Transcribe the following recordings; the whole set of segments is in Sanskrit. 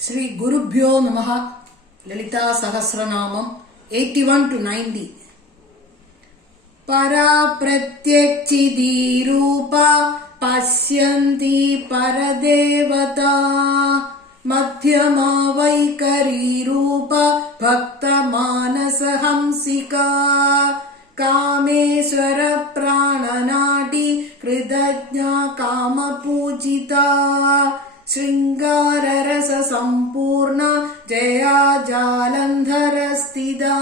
श्री गुरुभ्यो नमः। ललिता सहस्रनामं 81 to 90। परा प्रत्यक्षिदीरूपा पश्यन्ति परदेवता, मध्यमा वैकरीरूपा भक्तमानसहंसिका, कामेश्वर प्राणनाटी कृतज्ञा कामपूजिता, शृंगाररस संपूर्ण जया जालंधर स्थिता,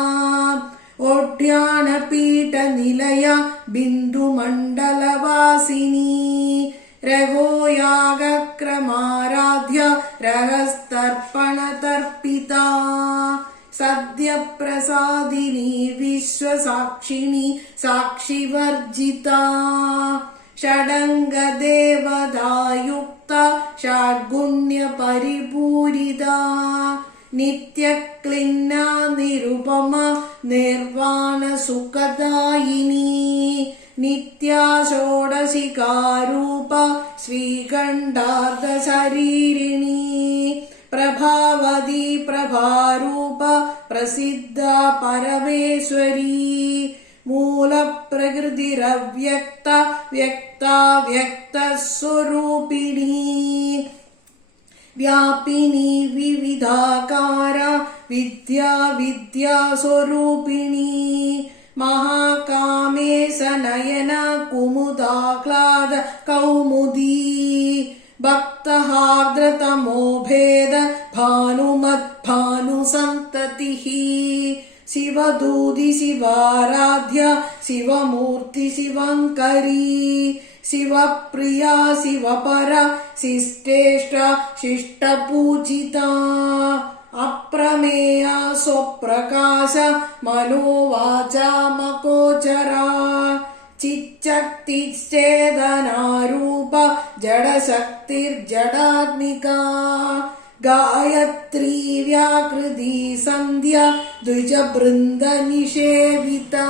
ओड्यानपीठ निलया बिन्दुमण्डलवासिनी, रघोयागक्रमाराध्य रहस्तर्पणतर्पिता, सद्यप्रसादिनी विश्वसाक्षिणी साक्षिवर्जिता, षडङ्गदेवतायुक्ता षड्गुण्यपरिपूरिता, नित्यक्लिन्ना निरुपमा निर्वाणसुखदायिनी, नित्या षोडशिकारूपा श्रीकण्ठार्धशरीरिणी, प्रभावती प्रभारूपा प्रसिद्धा परमेश्वरी, मूलप्रकृतिरव्यक्ता व्यक्ता व्यक्तस्वरूपिणी, व्यापिनी विविधाकारा विद्या विद्यास्वरूपिणी, महाकामेशनयना कुमुदाह्लाद कौमुदी, भक्तहार्द्रतमोभेद भानुमद्भानुसन्ततिः, शिवदूति शिवाराध्या शिवमूर्ति शिवङ्करी, शिवप्रिया शिवपरा शिष्टेष्टा शिष्टपूजिता, अप्रमेया स्वप्रकाश मनोवाचामगोचरा, चिच्चक्तिश्चेदनारूपा जडशक्तिर्जडात्मिका, गायत्री व्याकृति सन्ध्या द्विजवृन्दनिषेविता।